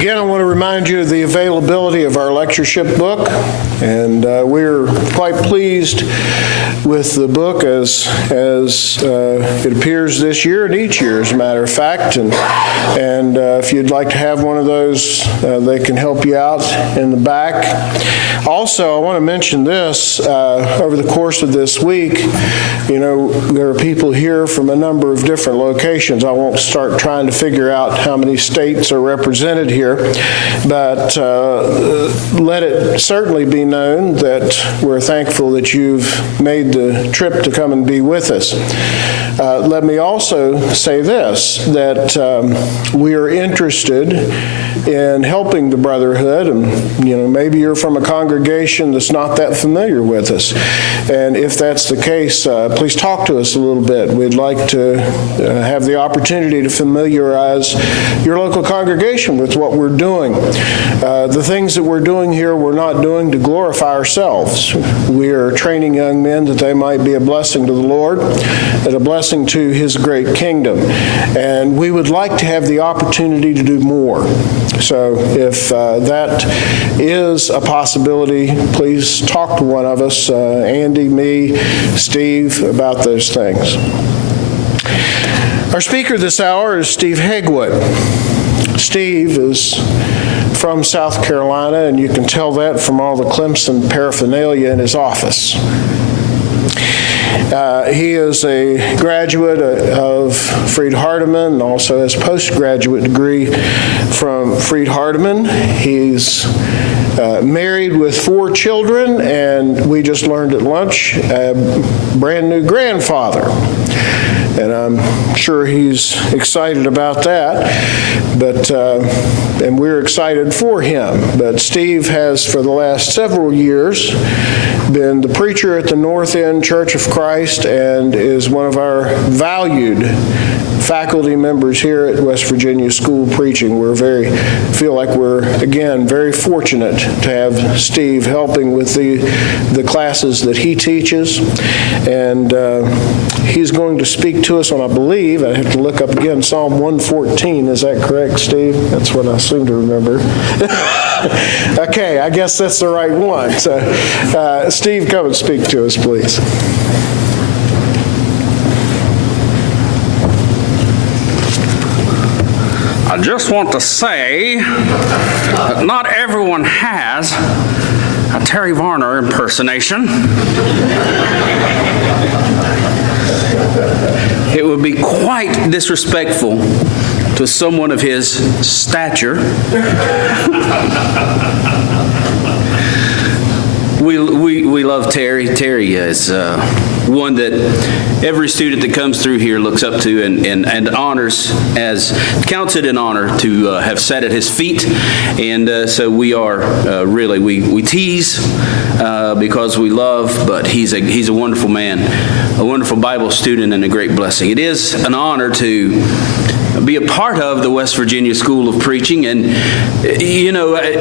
Again, I want to remind you of the availability of our lectureship book, and we're quite pleased with the book as it appears this year and each year, as a matter of fact. And if you'd like to have one of those, they can help you out in the back. Also, I want to mention this, over the course of this week, there are people here from a number of different locations. I won't start trying to figure out how many states are represented here, but let it certainly be known that we're thankful that you've made the trip to come and be with us. Let me also say this, that we are interested in helping the Brotherhood, and maybe you're from a congregation that's not that familiar with us, and if that's the case, please talk to us a little bit. We'd like to have the opportunity to familiarize your local congregation with what we're doing. The things that we're doing here, we're not doing to glorify ourselves. We are training young men that they might be a blessing to the Lord and a blessing to His great kingdom. And we would like to have the opportunity to do more. So if that is a possibility, please talk to one of us, Andy, me, Steve, about those things. Our speaker this hour is Steve Haguewood. Steve is from South Carolina, and you can tell that from all the Clemson paraphernalia in his office. He is a graduate of Freed-Hardeman and also has a postgraduate degree from Freed-Hardeman. He's married with 4 children, and we just learned at lunch, a brand new grandfather. And I'm sure he's excited about that, and we're excited for him. But Steve has, for the last several years, been the preacher at the North End Church of Christ and is one of our valued faculty members here at West Virginia School Preaching. Feel like we're, again, very fortunate to have Steve helping with the classes that he teaches. And he's going to speak to us on, I believe, I have to look up again, Psalm 114. Is that correct, Steve? That's what I seem to remember. Okay, I guess that's the right one. So, Steve, come and speak to us, please. I just want to say that not everyone has a Terry Varner impersonation. It would be quite disrespectful to someone of his stature. We love Terry. Terry is one that every student that comes through here looks up to and honors, counts it an honor to have sat at his feet. And so we are we tease because we love, but he's a wonderful man, a wonderful Bible student, and a great blessing. It is an honor to be a part of the West Virginia School of Preaching, and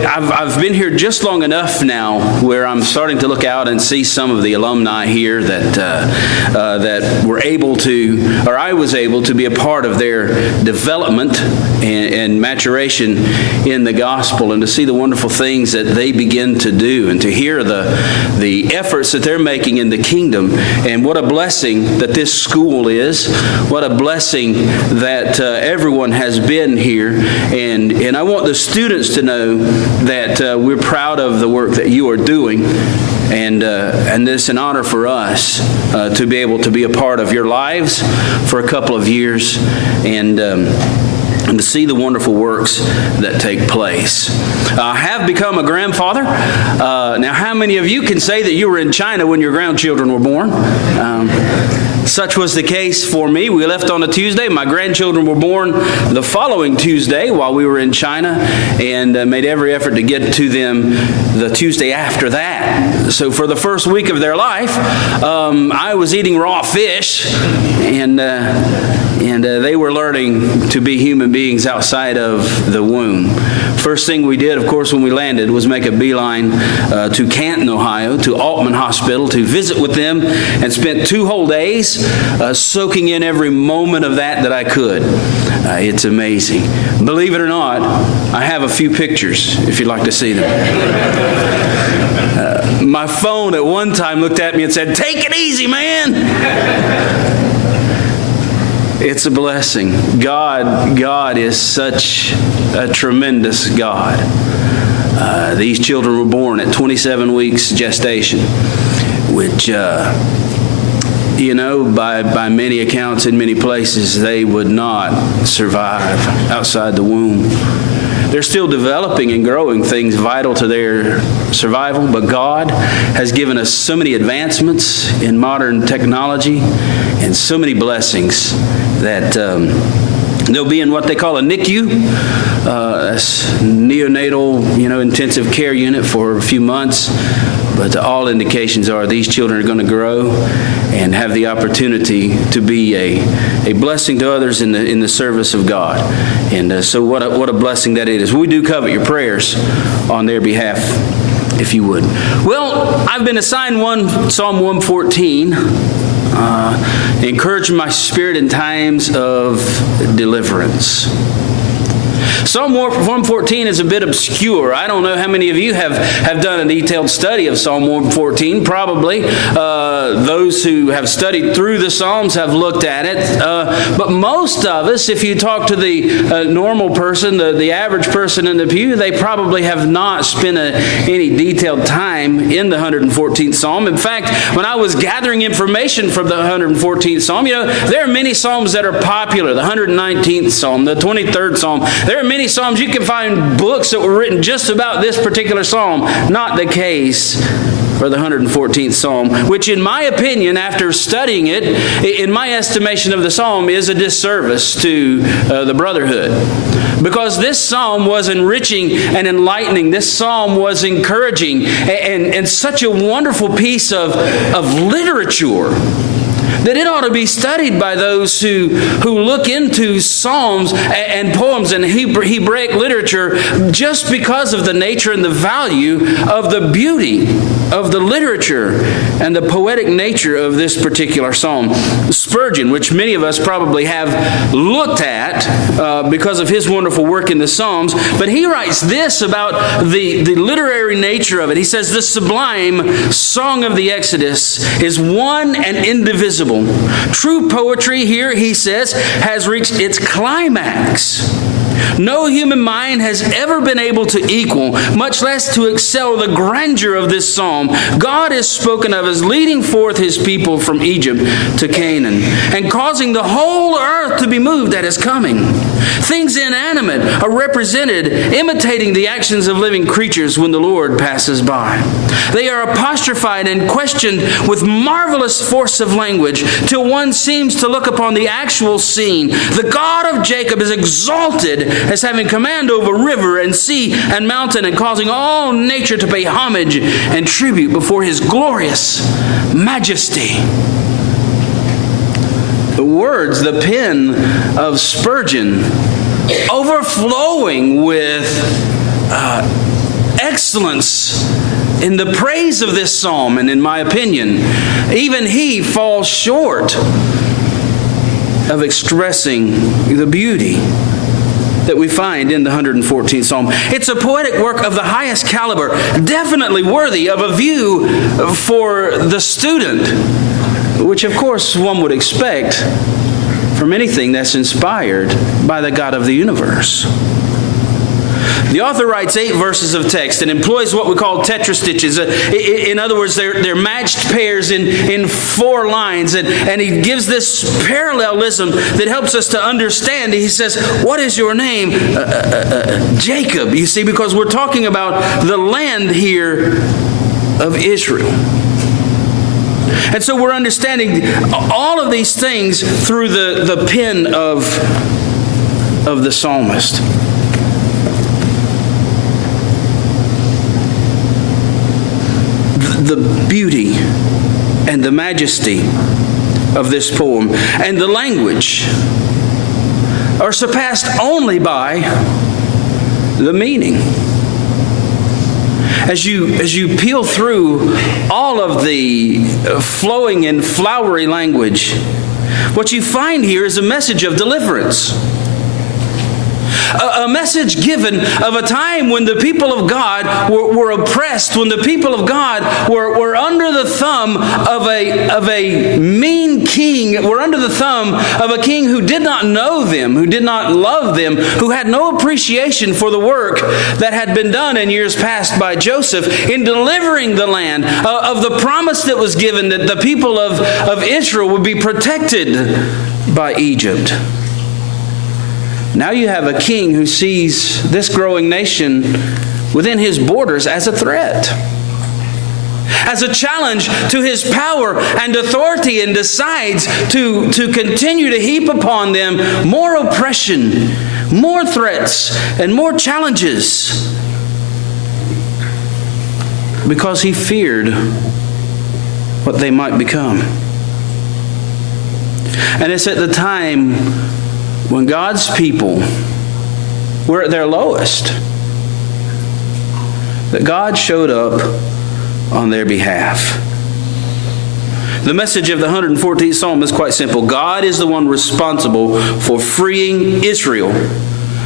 I've been here just long enough now where I'm starting to look out and see some of the alumni here that were able to, or I was able to be a part of their development and maturation in the gospel, and to see the wonderful things that they begin to do, and to hear the efforts that they're making in the kingdom, and what a blessing that this school is, what a blessing that everyone has been here, and I want the students to know that we're proud of the work that you are doing, and it's an honor for us to be able to be a part of your lives for a couple of years, and to see the wonderful works that take place. I have become a grandfather. Now, how many of you can say that you were in China when your grandchildren were born? Such was the case for me. We left on a Tuesday. My grandchildren were born the following Tuesday while we were in China, and made every effort to get to them the Tuesday after that. So for the first week of their life, I was eating raw fish and And they were learning to be human beings outside of the womb. First thing we did, of course, when we landed was make a beeline to Canton, Ohio, to Altman Hospital to visit with them, and spent 2 whole days soaking in every moment of that I could. It's amazing. Believe it or not, I have a few pictures if you'd like to see them. My phone at one time looked at me and said, "Take it easy, man." It's a blessing. God is such a tremendous God. These children were born at 27 weeks gestation, which, by many accounts in many places, they would not survive outside the womb. They're still developing and growing things vital to their survival, but God has given us so many advancements in modern technology and so many blessings that they'll be in what they call a NICU, neonatal, intensive care unit for a few months. But all indications are these children are going to grow and have the opportunity to be a blessing to others in the service of God. And so what a blessing that it is. We do covet your prayers on their behalf, if you would. Well, I've been assigned Psalm 114, encouraging my spirit in times of deliverance. Psalm 114 is a bit obscure. I don't know how many of you have done a detailed study of Psalm 114. Probably those who have studied through the Psalms have looked at it. But most of us, if you talk to the normal person, the average person in the pew, they probably have not spent any detailed time in the 114th Psalm. In fact, when I was gathering information from the 114th Psalm, there are many Psalms that are popular. The 119th Psalm, the 23rd Psalm. There are many Psalms. You can find books that were written just about this particular Psalm. Not the case for the 114th Psalm, which in my opinion, after studying it, in my estimation of the Psalm, is a disservice to the brotherhood. Because this Psalm was enriching and enlightening. This Psalm was encouraging and such a wonderful piece of literature that it ought to be studied by those who look into psalms and poems and Hebraic literature just because of the nature and the value of the beauty of the literature and the poetic nature of this particular psalm. Spurgeon, which many of us probably have looked at because of his wonderful work in the Psalms, but he writes this about the literary nature of it. He says, "The sublime song of the Exodus is one and indivisible. True poetry," here he says, "has reached its climax. No human mind has ever been able to equal, much less to excel the grandeur of this psalm. God is spoken of as leading forth his people from Egypt to Canaan and causing the whole earth to be moved at his coming. Things inanimate are represented, imitating the actions of living creatures when the Lord passes by. They are apostrophed and questioned with marvelous force of language till one seems to look upon the actual scene. The God of Jacob is exalted as having command over river and sea and mountain and causing all nature to pay homage and tribute before his glorious majesty." The words, the pen of Spurgeon, overflowing with excellence in the praise of this psalm, and in my opinion, even he falls short of expressing the beauty that we find in the 114th Psalm. It's a poetic work of the highest caliber, definitely worthy of a view for the student, which of course one would expect from anything that's inspired by the God of the universe. The author writes 8 verses of text and employs what we call Tetris Ditches. In other words, they're matched pairs in 4 lines, and he gives this parallelism that helps us to understand. He says, "What is your name?" Jacob, you see, because we're talking about the land here of Israel. And so we're understanding all of these things through the pen of the psalmist. The beauty and the majesty of this poem and the language are surpassed only by the meaning. As you peel through all of the flowing and flowery language, what you find here is a message of deliverance. A message given of a time when the people of God were oppressed, when the people of God were under the thumb of a mean king, were under the thumb of a king who did not know them, who did not love them, who had no appreciation for the work that had been done in years past by Joseph in delivering the land, of the promise that was given that the people of Israel would be protected by Egypt. Now you have a king who sees this growing nation within his borders as a threat, as a challenge to his power and authority, and decides to continue to heap upon them more oppression, more threats, and more challenges, because he feared what they might become. And it's at the time when God's people were at their lowest that God showed up on their behalf. The message of the 114th Psalm is quite simple. God is the one responsible for freeing Israel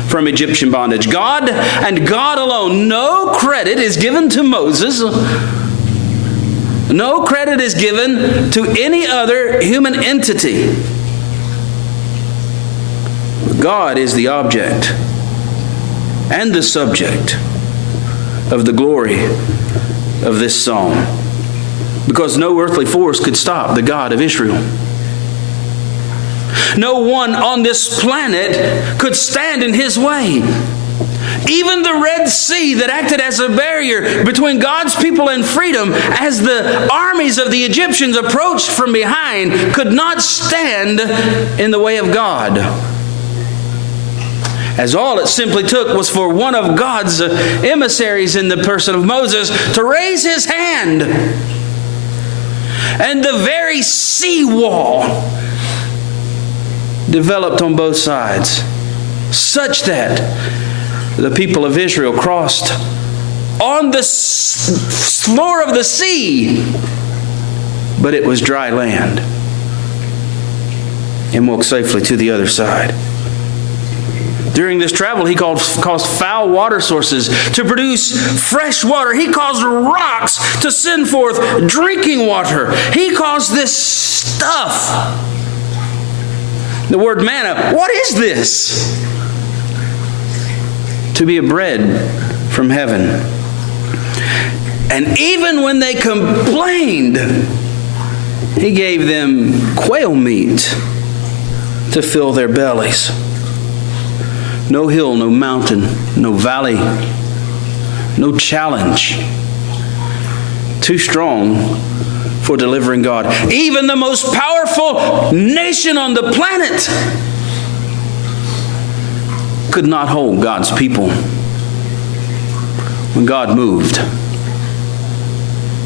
from Egyptian bondage. God and God alone. No credit is given to Moses. No credit is given to any other human entity. God is the object and the subject of the glory of this psalm, because no earthly force could stop the God of Israel. No one on this planet could stand in his way. Even the Red Sea that acted as a barrier between God's people and freedom as the armies of the Egyptians approached from behind could not stand in the way of God. As all it simply took was for one of God's emissaries in the person of Moses to raise his hand, and the very sea wall developed on both sides, such that the people of Israel crossed on the floor of the sea, but it was dry land, and walked safely to the other side. During this travel, he caused foul water sources to produce fresh water. He caused rocks to send forth drinking water. He caused this stuff. The word manna, what is this? To be a bread from heaven. And even when they complained, he gave them quail meat to fill their bellies. No hill, no mountain, no valley, no challenge too strong for delivering God. Even the most powerful nation on the planet could not hold God's people when God moved,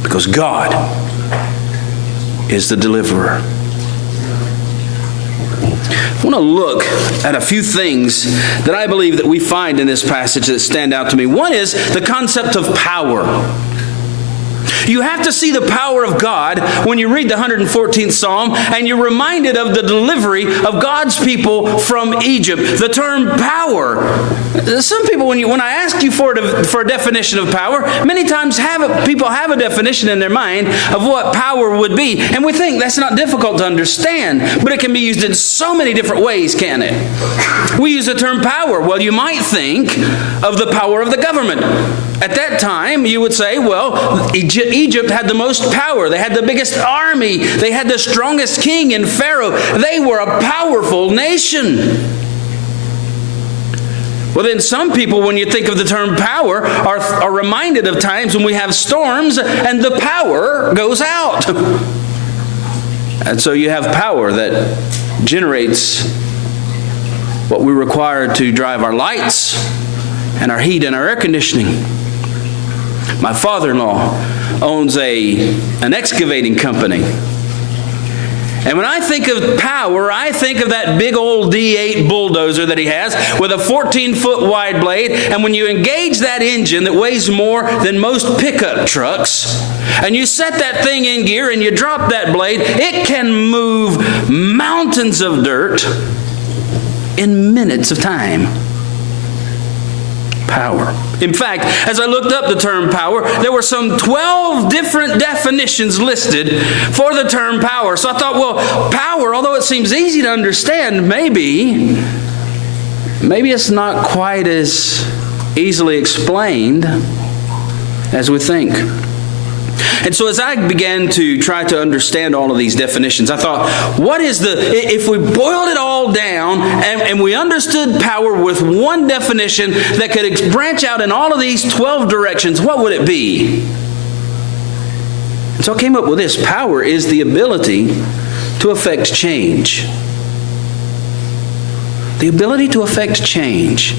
because God is the deliverer. I want to look at a few things that I believe that we find in this passage that stand out to me. One is the concept of power. You have to see the power of God when you read the 114th Psalm, and you're reminded of the delivery of God's people from Egypt. The term power. Some people, when I ask you for a definition of power, many times people have a definition in their mind of what power would be. And we think that's not difficult to understand, but it can be used in so many different ways, can't it? We use the term power. Well, you might think of the power of the government. At that time, you would say, well, Egypt had the most power. They had the biggest army. They had the strongest king in Pharaoh. They were a powerful nation. Well, then some people, when you think of the term power, are reminded of times when we have storms and the power goes out. And so you have power that generates what we require to drive our lights and our heat and our air conditioning. My father-in-law owns an excavating company. And when I think of power, I think of that big old D8 bulldozer that he has with a 14-foot wide blade. And when you engage that engine that weighs more than most pickup trucks, and you set that thing in gear and you drop that blade, it can move mountains of dirt in minutes of time. Power. In fact, as I looked up the term power, there were some 12 different definitions listed for the term power. So I thought, well, power, although it seems easy to understand, maybe it's not quite as easily explained as we think. And so as I began to try to understand all of these definitions, I thought, if we boiled it all down and we understood power with one definition that could branch out in all of these 12 directions, what would it be? And so I came up with this. Power is the ability to affect change. The ability to affect change.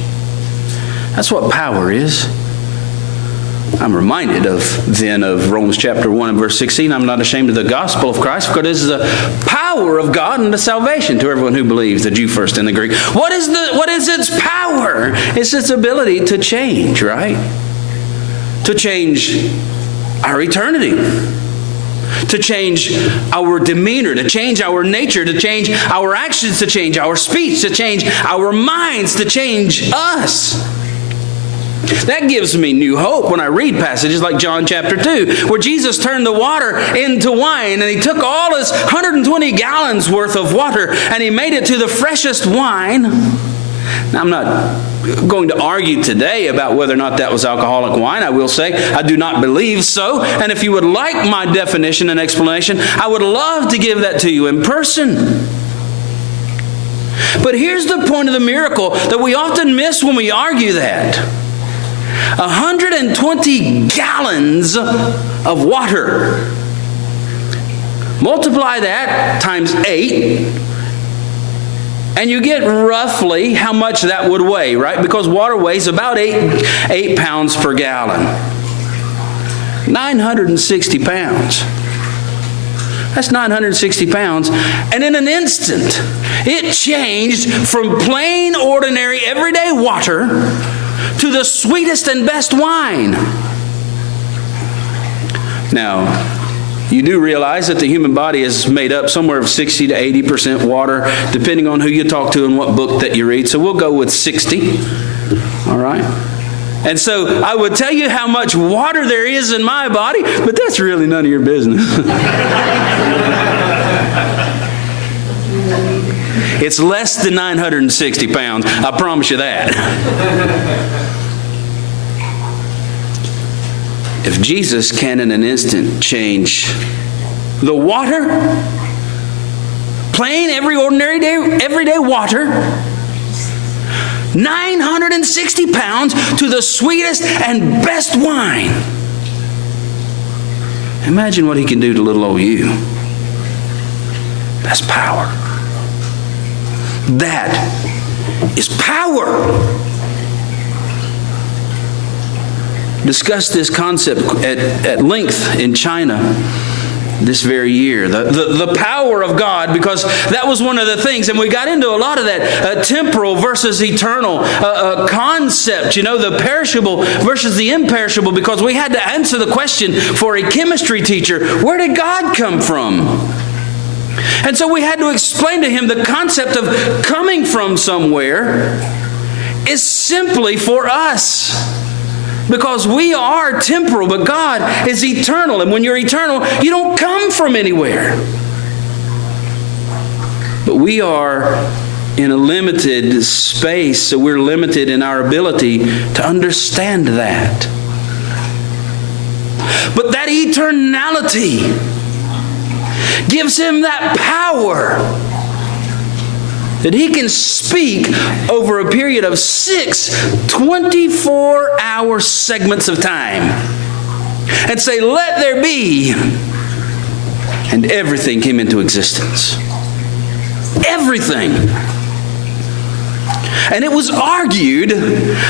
That's what power is. I'm reminded of Romans chapter 1 and verse 16. I'm not ashamed of the gospel of Christ, because it is the power of God and the salvation to everyone who believes, the Jew first and the Greek. What is its power? It's its ability to change, right? To change our eternity. To change our demeanor, to change our nature, to change our actions, to change our speech, to change our minds, to change us. That gives me new hope when I read passages like John chapter 2, where Jesus turned the water into wine, and he took all his 120 gallons worth of water and he made it to the freshest wine. Now, I'm not going to argue today about whether or not that was alcoholic wine. I will say I do not believe so. And if you would like my definition and explanation, I would love to give that to you in person. But here's the point of the miracle that we often miss when we argue that. 120 gallons of water. Multiply that times 8, and you get roughly how much that would weigh, right? Because water weighs about 8 pounds per gallon. 960 pounds. That's 960 pounds. And in an instant, it changed from plain, ordinary, everyday water to the sweetest and best wine. Now, you do realize that the human body is made up somewhere of 60 to 80% water, depending on who you talk to and what book that you read. So we'll go with 60. All right? And so I would tell you how much water there is in my body, but that's really none of your business. It's less than 960 pounds. I promise you that. If Jesus can in an instant change the water, plain, everyday water, 960 pounds to the sweetest and best wine, imagine what he can do to little old you. That's power. That is power. Discussed this concept at length in China this very year. The power of God, because that was one of the things, and we got into a lot of that temporal versus eternal concept, the perishable versus the imperishable, because we had to answer the question for a chemistry teacher, where did God come from? And so we had to explain to him the concept of coming from somewhere is simply for us. Because we are temporal, but God is eternal. And when you're eternal, you don't come from anywhere. But we are in a limited space, so we're limited in our ability to understand that. But that eternality gives him that power that he can speak over a period of 6 24-hour segments of time and say, let there be. And everything came into existence. Everything. And it was argued,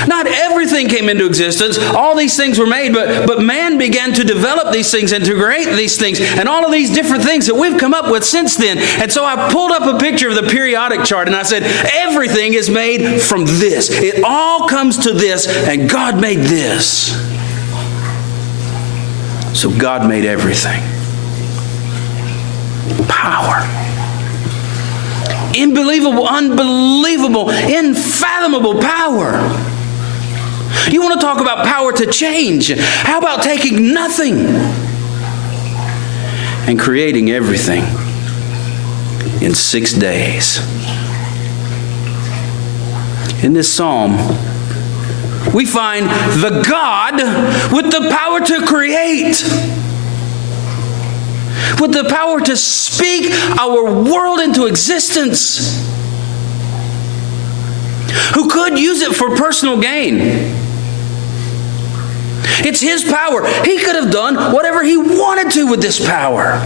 not everything came into existence. All these things were made, but man began to develop these things and to create these things and all of these different things that we've come up with since then. And so I pulled up a picture of the periodic chart and I said, everything is made from this. It all comes to this, and God made this. So God made everything. Power. Unbelievable, unfathomable power. You want to talk about power to change? How about taking nothing and creating everything in 6 days? In this psalm, we find the God with the power to create, with the power to speak our world into existence, who could use it for personal gain. It's His power. He could have done whatever He wanted to with this power.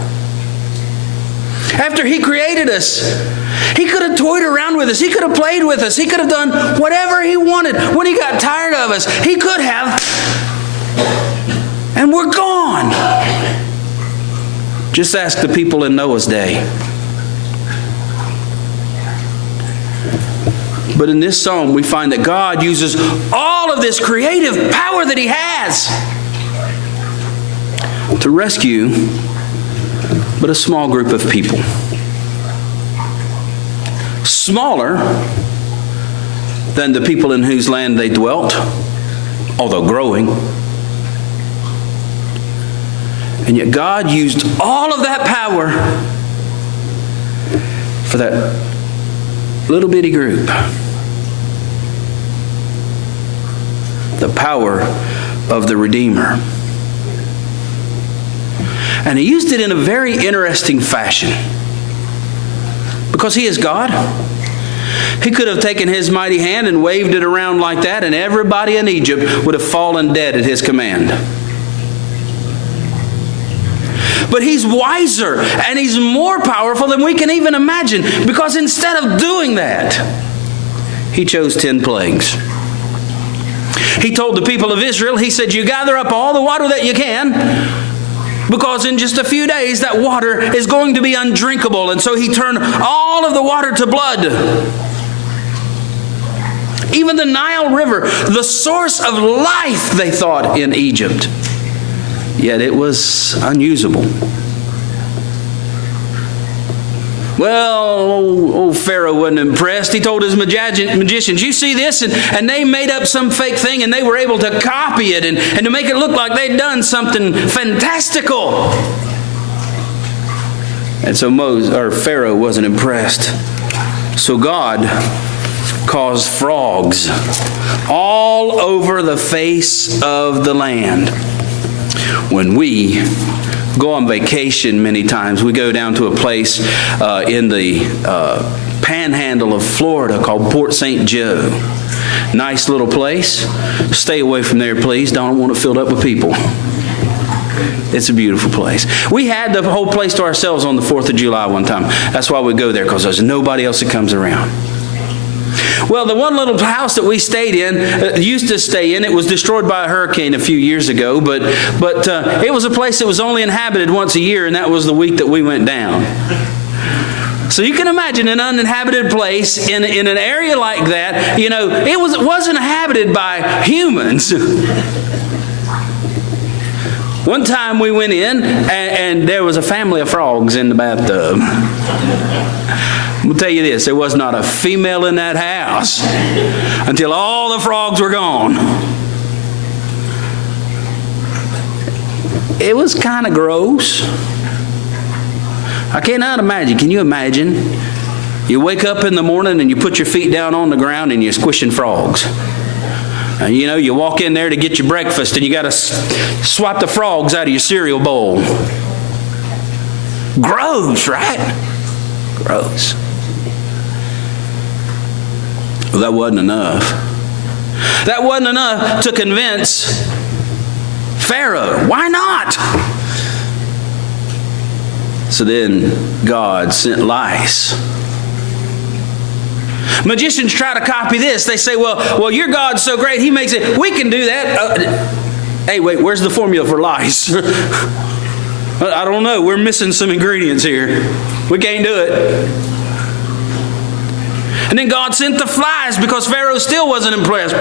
After He created us, He could have toyed around with us. He could have played with us. He could have done whatever He wanted. When He got tired of us, He could have. And we're gone. Just ask the people in Noah's day. But in this psalm, we find that God uses all of this creative power that He has to rescue but a small group of people. Smaller than the people in whose land they dwelt, although growing. And yet God used all of that power for that little bitty group. The power of the Redeemer. And He used it in a very interesting fashion. Because He is God. He could have taken His mighty hand and waved it around like that, and everybody in Egypt would have fallen dead at His command. But He's wiser and He's more powerful than we can even imagine, because instead of doing that, He chose 10 plagues. He told the people of Israel, He said, you gather up all the water that you can, because in just a few days that water is going to be undrinkable. And so He turned all of the water to blood. Even the Nile River, the source of life, they thought, in Egypt. Yet it was unusable. Well, old Pharaoh wasn't impressed. He told his magicians, you see this? And they made up some fake thing, and they were able to copy it and to make it look like they'd done something fantastical. And so Pharaoh wasn't impressed. So God caused frogs all over the face of the land. When we go on vacation, many times we go down to a place in the panhandle of Florida called Port St. Joe. Nice little place. Stay away from there, please. Don't want it filled up with people. It's a beautiful place. We had the whole place to ourselves on the 4th of July one time. That's why we go there, because there's nobody else that comes around. Well, the one little house that we stayed in, used to stay in, it was destroyed by a hurricane a few years ago, but it was a place that was only inhabited once a year, and that was the week that we went down. So you can imagine an uninhabited place in an area like that. You know, it wasn't inhabited by humans. One time we went in, and there was a family of frogs in the bathtub. I'm going to tell you this, there was not a female in that house until all the frogs were gone. It was kind of gross. I cannot imagine. Can you imagine? You wake up in the morning and you put your feet down on the ground and you're squishing frogs. And you know, you walk in there to get your breakfast and you got to swat the frogs out of your cereal bowl. Gross, right? Gross. Well, that wasn't enough. That wasn't enough to convince Pharaoh. Why not? So then God sent lice. Magicians try to copy this. They say, well, your God's so great, He makes it. We can do that. Hey, wait, where's the formula for lice? I don't know. We're missing some ingredients here. We can't do it. And then God sent the flies because Pharaoh still wasn't impressed.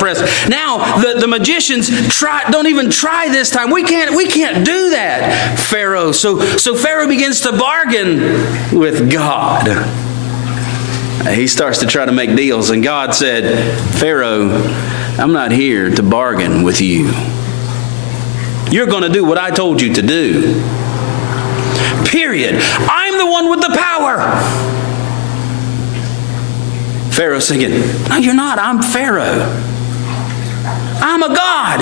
Now the magicians don't even try this time. We can't do that, Pharaoh. So Pharaoh begins to bargain with God. He starts to try to make deals, and God said, Pharaoh, I'm not here to bargain with you. You're going to do what I told you to do. Period. I'm the one with the power. Pharaoh's thinking, no, you're not. I'm Pharaoh. I'm a God.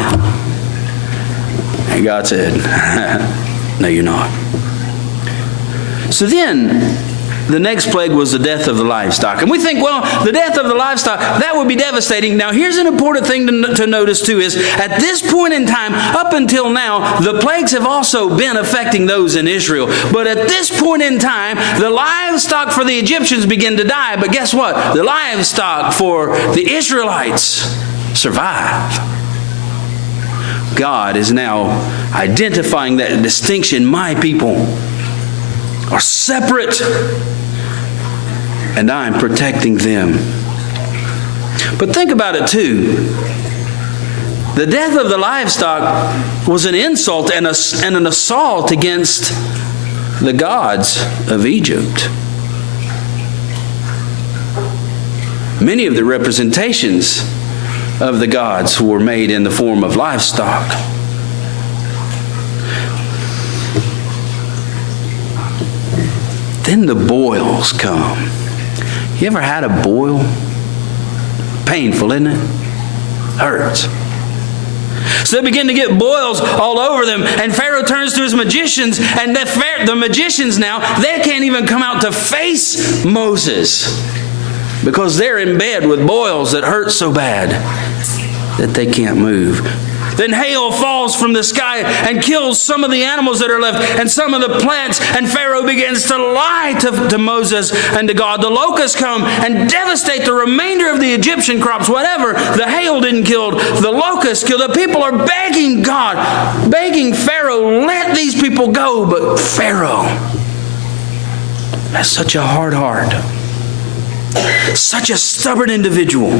And God said, no, you're not. So then, the next plague was the death of the livestock. And we think, well, the death of the livestock, that would be devastating. Now, here's an important thing to notice, too, is at this point in time, up until now, the plagues have also been affecting those in Israel. But at this point in time, the livestock for the Egyptians begin to die. But guess what? The livestock for the Israelites survive. God is now identifying that distinction. My people are separate, and I'm protecting them. But think about it too. The death of the livestock was an insult and an assault against the gods of Egypt. Many of the representations of the gods were made in the form of livestock. Then the boils come. You ever had a boil? Painful, isn't it? Hurts. So they begin to get boils all over them, and Pharaoh turns to his magicians, and the magicians now, they can't even come out to face Moses because they're in bed with boils that hurt so bad that they can't move. Then hail falls from the sky and kills some of the animals that are left and some of the plants. And Pharaoh begins to lie to Moses and to God. The locusts come and devastate the remainder of the Egyptian crops. Whatever the hail didn't kill, the locusts killed. The people are begging God, begging Pharaoh, let these people go. But Pharaoh has such a hard heart, such a stubborn individual.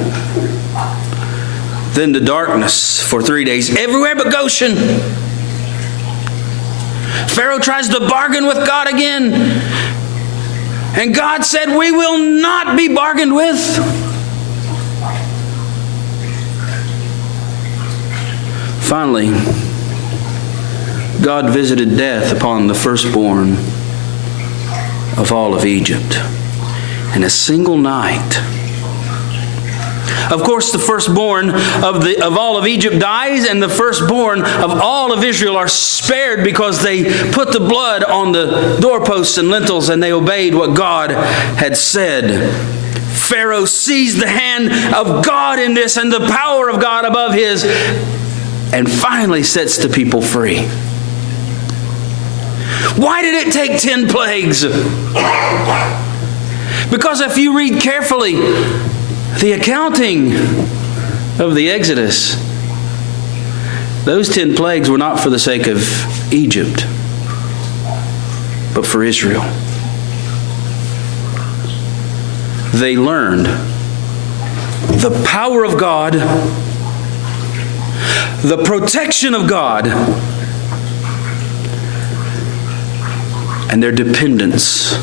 Then the darkness for 3 days, everywhere but Goshen. Pharaoh tries to bargain with God again. And God said, we will not be bargained with. Finally, God visited death upon the firstborn of all of Egypt in a single night. Of course, the firstborn of all of Egypt dies, and the firstborn of all of Israel are spared because they put the blood on the doorposts and lintels and they obeyed what God had said. Pharaoh sees the hand of God in this and the power of God above his, and finally sets the people free. Why did it take 10 plagues? Because if you read carefully, the accounting of the Exodus, those 10 plagues were not for the sake of Egypt, but for Israel. They learned the power of God, the protection of God, and their dependence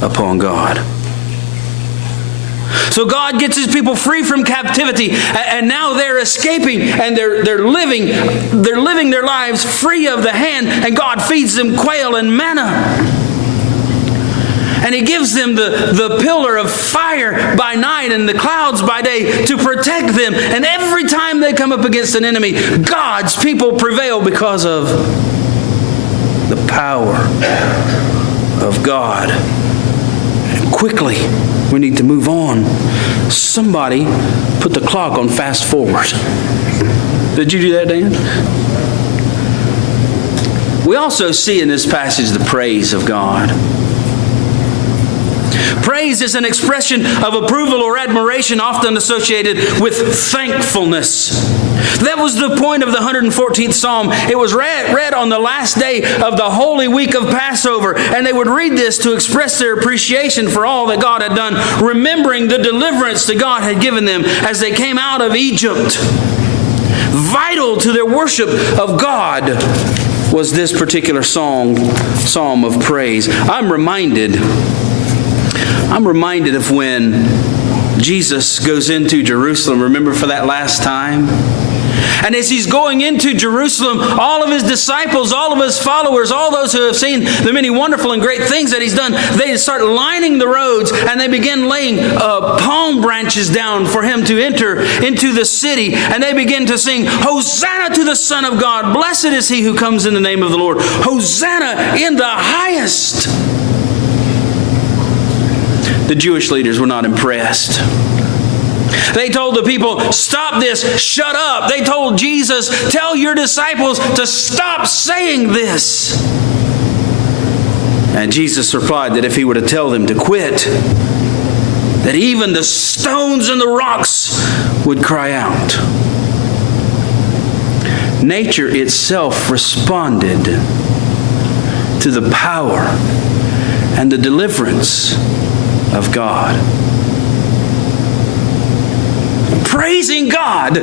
upon God. So God gets his people free from captivity, and now they're escaping, and they're living their lives free of the hand, and God feeds them quail and manna. And he gives them the pillar of fire by night and the clouds by day to protect them. And every time they come up against an enemy, God's people prevail because of the power of God. And quickly, we need to move on. Somebody put the clock on fast forward. Did you do that, Dan? We also see in this passage the praise of God. Praise is an expression of approval or admiration often associated with thankfulness. That was the point of the 114th Psalm. It was read on the last day of the Holy Week of Passover, and they would read this to express their appreciation for all that God had done, remembering the deliverance that God had given them as they came out of Egypt. Vital to their worship of God was this particular psalm of praise. I'm reminded of when Jesus goes into Jerusalem. Remember, for that last time? And as he's going into Jerusalem, all of his disciples, all of his followers, all those who have seen the many wonderful and great things that he's done, they start lining the roads and they begin laying palm branches down for him to enter into the city. And they begin to sing, "Hosanna to the Son of God. Blessed is he who comes in the name of the Lord. Hosanna in the highest." The Jewish leaders were not impressed. They told the people, "Stop this, shut up." They told Jesus, "Tell your disciples to stop saying this." And Jesus replied that if he were to tell them to quit, that even the stones and the rocks would cry out. Nature itself responded to the power and the deliverance of God. Praising God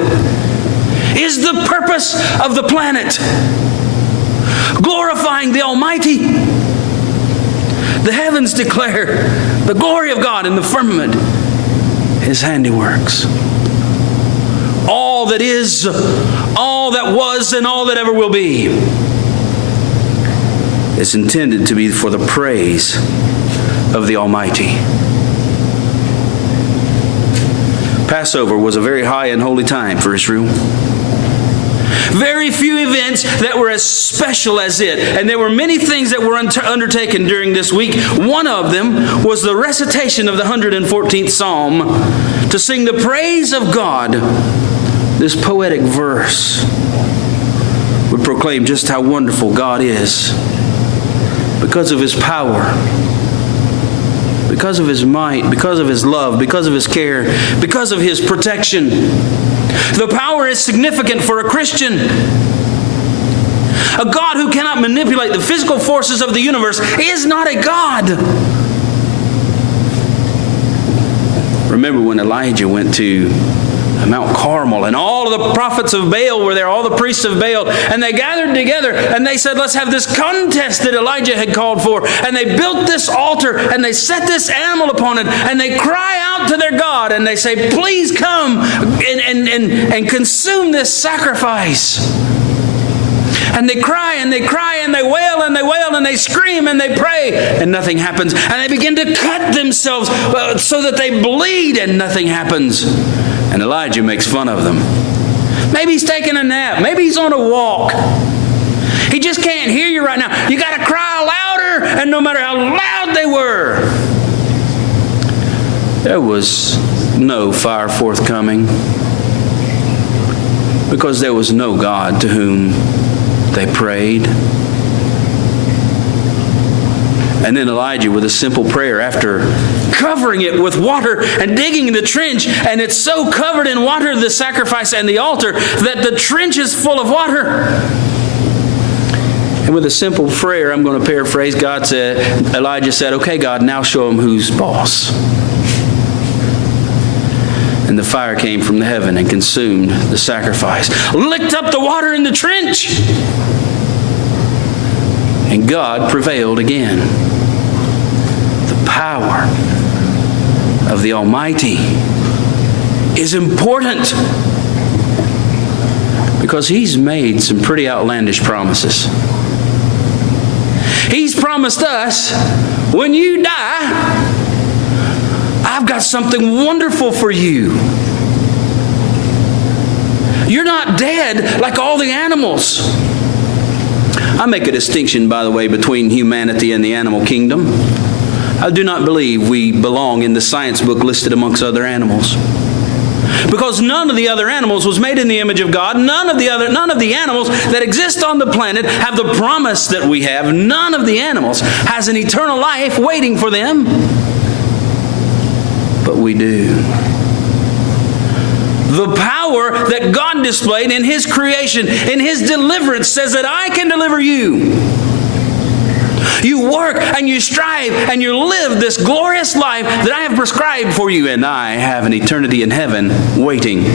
is the purpose of the planet. Glorifying the Almighty. The heavens declare the glory of God in the firmament, His handiworks. All that is, all that was, and all that ever will be is intended to be for the praise of the Almighty. Passover was a very high and holy time for Israel. Very few events that were as special as it. And there were many things that were undertaken during this week. One of them was the recitation of the 114th Psalm to sing the praise of God. This poetic verse would proclaim just how wonderful God is because of His power, because of His might, because of His love, because of His care, because of His protection. The power is significant for a Christian. A God who cannot manipulate the physical forces of the universe is not a God. Remember when Elijah went to Mount Carmel, and all of the prophets of Baal were there, all the priests of Baal, and they gathered together and they said, "Let's have this contest that Elijah had called for." And they built this altar and they set this animal upon it, and they cry out to their God and they say, "Please come and consume this sacrifice." And they cry and they cry and they wail and they wail and they scream and they pray, and nothing happens. And they begin to cut themselves so that they bleed, and nothing happens. And Elijah makes fun of them. Maybe he's taking a nap. Maybe he's on a walk. He just can't hear you right now. You got to cry louder. And no matter how loud they were, there was no fire forthcoming, because there was no God to whom they prayed. And then Elijah, with a simple prayer, after covering it with water and digging the trench, and it's so covered in water, the sacrifice and the altar, that the trench is full of water. And with a simple prayer, I'm going to paraphrase, Elijah said, "Okay, God, now show him who's boss." And the fire came from the heaven and consumed the sacrifice, licked up the water in the trench. And God prevailed again. The power of the Almighty is important because He's made some pretty outlandish promises. He's promised us, when you die, I've got something wonderful for you. You're not dead like all the animals. I make a distinction, by the way, between humanity and the animal kingdom. I do not believe we belong in the science book listed amongst other animals, because none of the other animals was made in the image of God. None of the animals that exist on the planet have the promise that we have. None of the animals has an eternal life waiting for them. but we do. The power that God displayed in His creation, in His deliverance, says that I can deliver you. You work and you strive and you live this glorious life that I have prescribed for you, and I have an eternity in heaven waiting.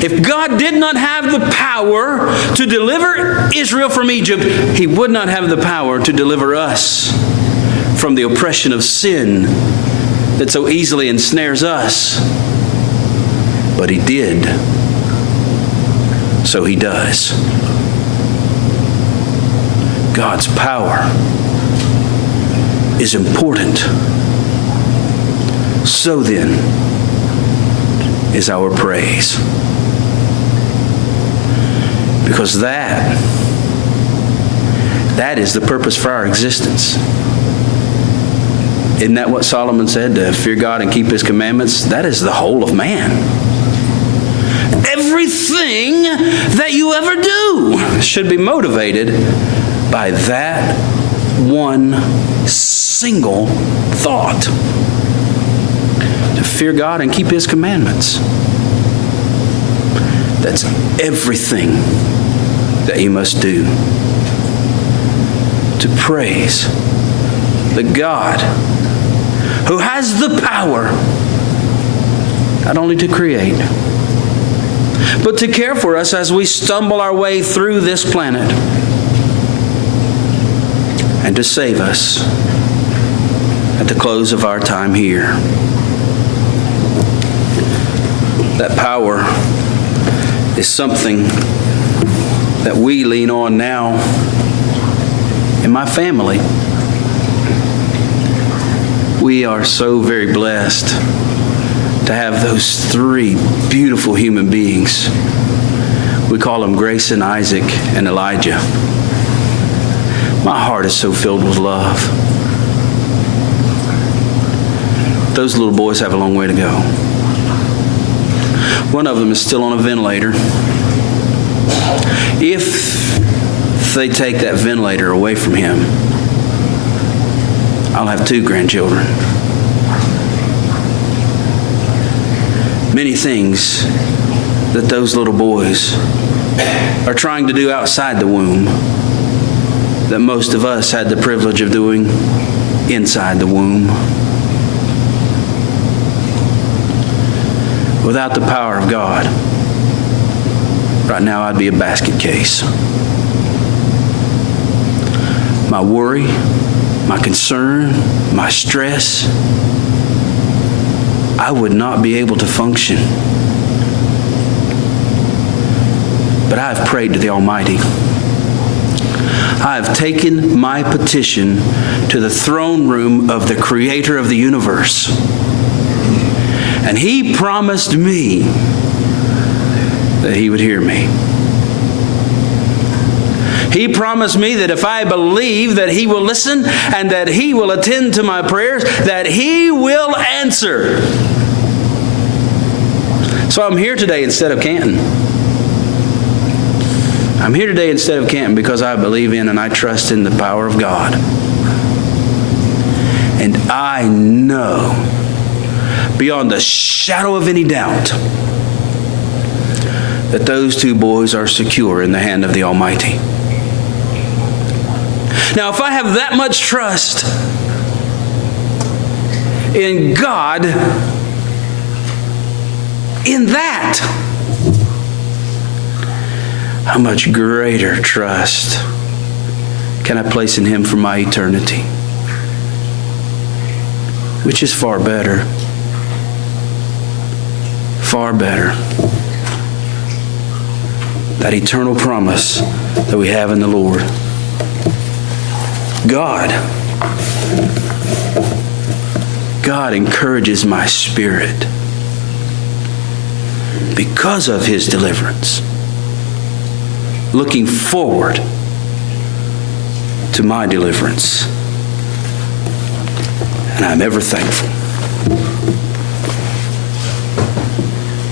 If God did not have the power to deliver Israel from Egypt, He would not have the power to deliver us from the oppression of sin that so easily ensnares us. But He did. So He does. God's power is important. So then is our praise. Because that is the purpose for our existence. Isn't that what Solomon said? To fear God and keep His commandments? That is the whole of man. Everything that you ever do should be motivated by that one single thought. To fear God and keep His commandments. That's everything that you must do. To praise the God who has the power not only to create, but to care for us as we stumble our way through this planet, and to save us at the close of our time here. That power is something that we lean on now in my family. We are so very blessed to have those three beautiful human beings. We call them Grayson, Isaac, and Elijah. My heart is so filled with love. Those little boys have a long way to go. One of them is still on a ventilator. If they take that ventilator away from him, I'll have 2 grandchildren. Many things that those little boys are trying to do outside the womb that most of us had the privilege of doing inside the womb. Without the power of God, right now I'd be a basket case. My worry, my concern, my stress, I would not be able to function. But I have prayed to the Almighty. I have taken my petition to the throne room of the Creator of the universe. And He promised me that He would hear me. He promised me that if I believe that He will listen and that He will attend to my prayers, that He will answer. So I'm here today instead of Canton. I'm here today instead of Canton because I believe in and I trust in the power of God. And I know beyond the shadow of any doubt that those 2 boys are secure in the hand of the Almighty. Now, if I have that much trust in God, in that, how much greater trust can I place in Him for my eternity? Which is far better. Far better. That eternal promise that we have in the Lord. God encourages my spirit because of His deliverance. Looking forward to my deliverance. And I'm ever thankful.